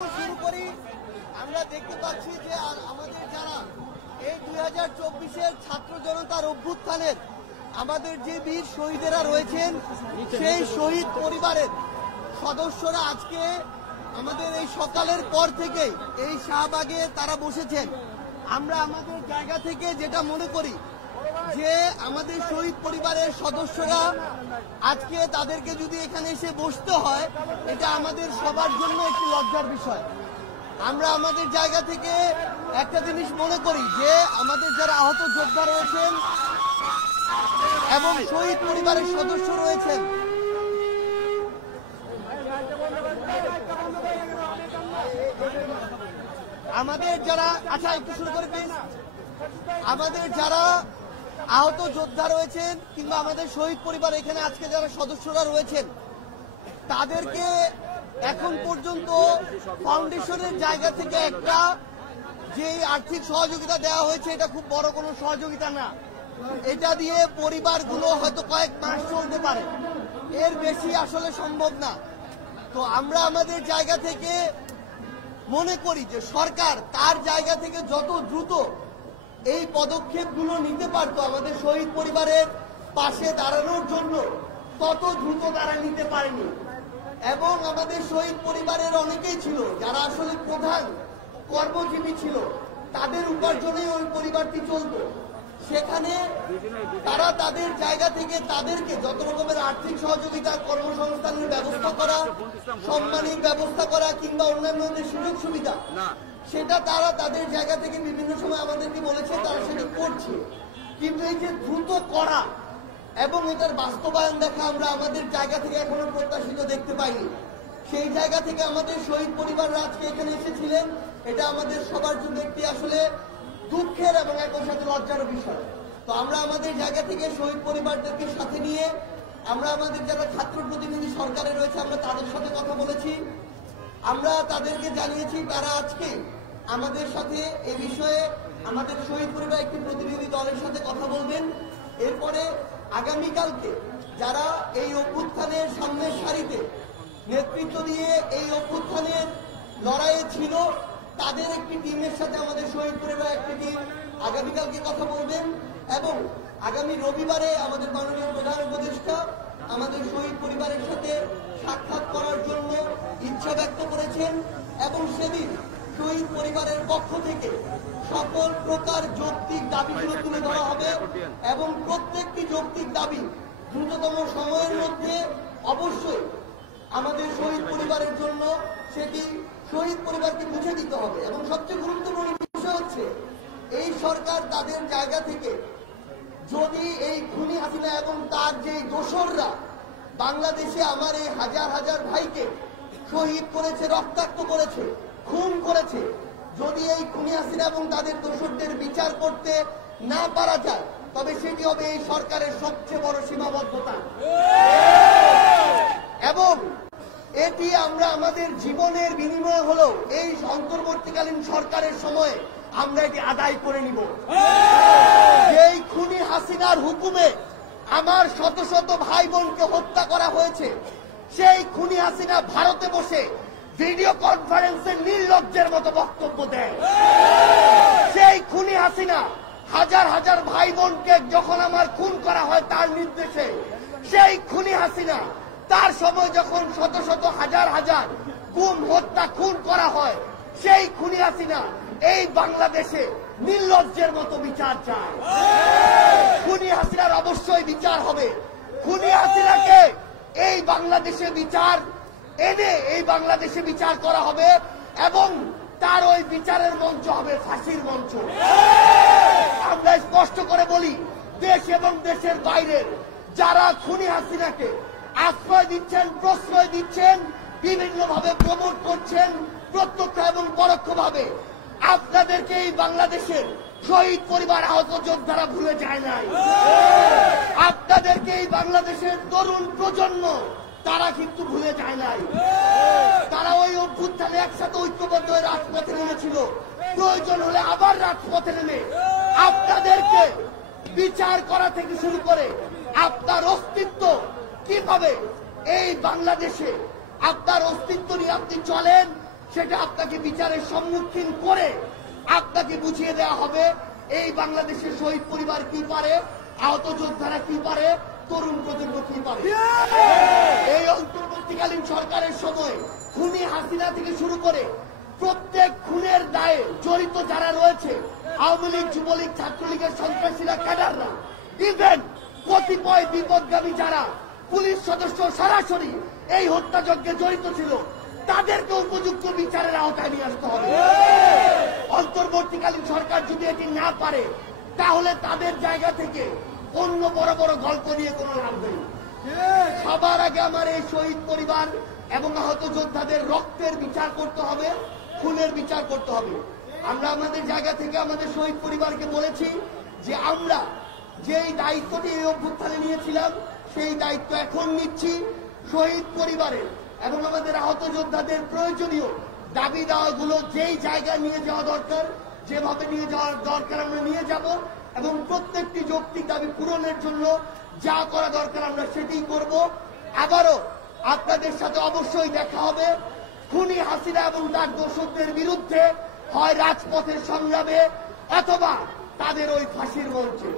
শুরু করি। আমরা দেখতে পাচ্ছি যে আমাদের যারা এই 2024-এর ছাত্র জনতার অভ্যুত্থানের আমাদের যে বীর শহীদেরা রয়েছেন সেই শহীদ পরিবারের সদস্যরা আজকে আমাদের এই সকালের পর থেকেই এই শাহবাগে তারা বসেছেন। আমরা আমাদের জায়গা থেকে যেটা মনে করি যে আমাদের শহীদ পরিবারের সদস্যরা আজকে তাদেরকে যদি এখানে এসে বসতে হয় এটা আমাদের সবার জন্য একটি লজ্জার বিষয়। আমরা আমাদের জায়গা থেকে একটা জিনিস মনে করি যে আমাদের যারা আহত যোদ্ধা রয়েছেন এবং শহীদ পরিবারের সদস্য রয়েছেন আমাদের যারা একটু শুরু করে প্লিজ। আমাদের যারা আহত যোদ্ধা রয়েছেন কিংবা আমাদের শহীদ পরিবার এখানে আজকে যারা সদস্যরা রয়েছেন তাদেরকে এখন পর্যন্ত ফাউন্ডেশনের জায়গা থেকে একটা যে আর্থিক সহযোগিতা দেওয়া হয়েছে এটা খুব বড় কোনো সহযোগিতা না। এটা দিয়ে পরিবারগুলো হয়তো কয়েক মাস চলতে পারে, এর বেশি আসলে সম্ভব না। তো আমরা আমাদের জায়গা থেকে মনে করি যে সরকার তার জায়গা থেকে যত দ্রুত এই পদক্ষেপগুলো নিতে পারতো আমাদের শহীদ পরিবারের পাশে দাঁড়ানোর জন্য তত দ্রুত তারা নিতে পারেনি। এবং আমাদের শহীদ পরিবারের অনেকেই ছিল যারা আসলে প্রধান কর্মজীবী ছিল, তাদের উপার্জনে ওই পরিবারটি চলত। সেখানে তারা তাদের জায়গা থেকে তাদেরকে যত রকমের আর্থিক সহযোগিতা, কর্মসংস্থানের ব্যবস্থা করা, সম্মানিত ব্যবস্থা করা কিংবা অন্যান্য সুযোগ সুবিধা সেটা তারা তাদের জায়গা থেকে বিভিন্ন সময় আমাদেরকে বলেছে তারা সেটা করছে। কিন্তু এই যে দ্রুত করা এবং এটার বাস্তবায়ন দেখা আমরা আমাদের জায়গা থেকে এখনো প্রত্যাশিত দেখতে পাইনি। সেই জায়গা থেকে আমাদের শহীদ পরিবাররা আজকে এখানে এসেছিলেন, এটা আমাদের সবার জন্য একটি আসলে দুঃখের এবং একই সাথে লজ্জার বিষয়। তো আমরা আমাদের জায়গা থেকে শহীদ পরিবারদেরকে সাথে নিয়ে আমরা আমাদের যারা ছাত্র প্রতিনিধি সরকারে রয়েছে আমরা তাদের সাথে কথা বলেছি। আমরা তাদেরকে জানিয়েছি তারা আজকে আমাদের সাথে এ বিষয়ে আমাদের শহীদ পরিবার একটি প্রতিনিধি দলের সাথে কথা বলবেন। এরপরে আগামীকালকে যারা এই অভ্যুত্থানের সামনের সারিতে নেতৃত্ব দিয়ে এই অভ্যুত্থানের লড়াইয়ে ছিল তাদের একটি টিমের সাথে আমাদের শহীদ পরিবার একটি টিম আগামীকালকে কথা বলবেন। এবং আগামী রবিবারে আমাদের মাননীয় প্রধান উপদেষ্টা আমাদের শহীদ পরিবারের সাথে সাক্ষাৎ করার জন্য ইচ্ছা ব্যক্ত করেছেন এবং সেদিন শহীদ পরিবারের পক্ষ থেকে সকল প্রকার যৌক্তিক দাবিগুলো তুলে ধরা হবে এবং প্রত্যেকটি যৌক্তিক দাবি দ্রুততম সময়ের মধ্যে অবশ্যই আমাদের শহীদ পরিবারের জন্য সেটি শহীদ পরিবারকে বুঝে দিতে হবে। এবং সবচেয়ে গুরুত্বপূর্ণ বিষয় হচ্ছে এই সরকার তাদের জায়গা থেকে যদি এই খুনি হাসিনা এবং তার যে দোসররা বাংলাদেশে আমার এই হাজার হাজার ভাইকে শহীদ করেছে, রক্তাক্ত করেছে, খুন করেছে, যদি এই খুনি হাসিনা এবং তাদের দোসরদের বিচার করতে না পারা যায় তবে সেটি হবে এই সরকারের সবচেয়ে বড় সীমাবদ্ধতা। এবং এটি আমরা আমাদের জীবনের বিনিময় হলেও এই অন্তর্বর্তীকালীন সরকারের সময়ে আমরা এটি আদায় করে নিব। এই খুনি হাসিনার হুকুমে আমার শত শত ভাই বোনকে হত্যা করা হয়েছে, সেই খুনি হাসিনা ভারতে বসে ভিডিও কনফারেন্সে নির্লজ্জের মতো বক্তব্য দেয়। সেই খুনি হাসিনা হাজার হাজার ভাই বোনকে যখন আমার খুন করা হয় তার নির্দেশে, সেই খুনি হাসিনা তার সময় যখন শত শত হাজার হাজার গুম, হত্যা, খুন করা হয়, সেই খুনি হাসিনা এই বাংলাদেশে নির্লজ্জের মতো বিচার চায়। খুনি হাসিনার অবশ্যই বিচার হবে। খুনি হাসিনাকে এই বাংলাদেশে বিচার এনে এই বাংলাদেশে বিচার করা হবে এবং তার ওই বিচারের মঞ্চ হবে ফাঁসির মঞ্চ। আমরা স্পষ্ট করে বলি, দেশ এবং দেশের বাইরের যারা খুনি হাসিনাকে আশ্রয় দিচ্ছেন, প্রশ্রয় দিচ্ছেন, বিভিন্নভাবে প্রমোট করছেন প্রত্যক্ষ এবং পরোক্ষভাবে, আপনাদেরকে এই বাংলাদেশের শহীদ পরিবার, আহত যোদ্ধারা ভুলে যায় নাই। আপনাদেরকে এই বাংলাদেশের তরুণ প্রজন্ম তারা কিন্তু ভুলে যায় নাই। তারা ওই অভ্যুত্থানে একসাথে ঐক্যবদ্ধ হয়ে রাজপথে নেমেছিল, প্রয়োজন হলে আবার রাজপথে নেমে আপনাদেরকে বিচার করা থেকে শুরু করে আপনার অস্তিত্ব কিভাবে এই বাংলাদেশে আপনার অস্তিত্ব নিয়ে আপনি চলেন সেটা আপনাকে বিচারের সম্মুখীন করে আপনাকে বুঝিয়ে দেওয়া হবে এই বাংলাদেশের শহীদ পরিবার কি পারে, আহত যোদ্ধারা কি পারে, তরুণ প্রজন্ম কি পারে। এই অন্তর্বর্তীকালীন সরকারের সময় খুনি হাসিনা থেকে শুরু করে প্রত্যেক খুনের দায়ে জড়িত যারা রয়েছে, আওয়ামী লীগ, যুবলীগ, ছাত্রলীগের সন্ত্রাসীরা, ক্যাডাররা, ইভেন কতিপয় বিপদগামী যারা পুলিশ সদস্য সরাসরি এই হত্যাযজ্ঞে জড়িত ছিল, তাদেরকে উপযুক্ত বিচারের আওতায় নিয়ে আসতে হবে। অন্তর্বর্তীকালীন সরকার যদি এটি না পারে, তাহলে তাদের জায়গা থেকে অন্য বড় বড় গল্প নিয়ে কোনো লাভ নেই। সবার আগে আমার এই শহীদ পরিবার এবং আহত যোদ্ধাদের রক্তের বিচার করতে হবে, খুনের বিচার করতে হবে। আমরা আমাদের জায়গা থেকে আমাদের শহীদ পরিবারকে বলেছি যে আমরা যেই দায়িত্বটি এই অভ্যুত্থানে নিয়েছিলাম, সেই দায়িত্ব এখন নিচ্ছি। শহীদ পরিবারের এবং আমাদের আহত যোদ্ধাদের প্রয়োজনীয় দাবি দাওয়াগুলো যেই জায়গায় নিয়ে যাওয়া দরকার, যেভাবে নিয়ে যাওয়ার দরকার আমরা নিয়ে যাব, এবং প্রত্যেকটি যৌক্তিক দাবি পূরণের জন্য যা করা দরকার আমরা সেটাই করব। আবারও আপনাদের সাথে অবশ্যই দেখা হবে খুনি হাসিনা এবং তার দোষকদের বিরুদ্ধে, হয় রাজপথের সংগ্রামে অথবা তাদের ওই ফাঁসির মঞ্চে।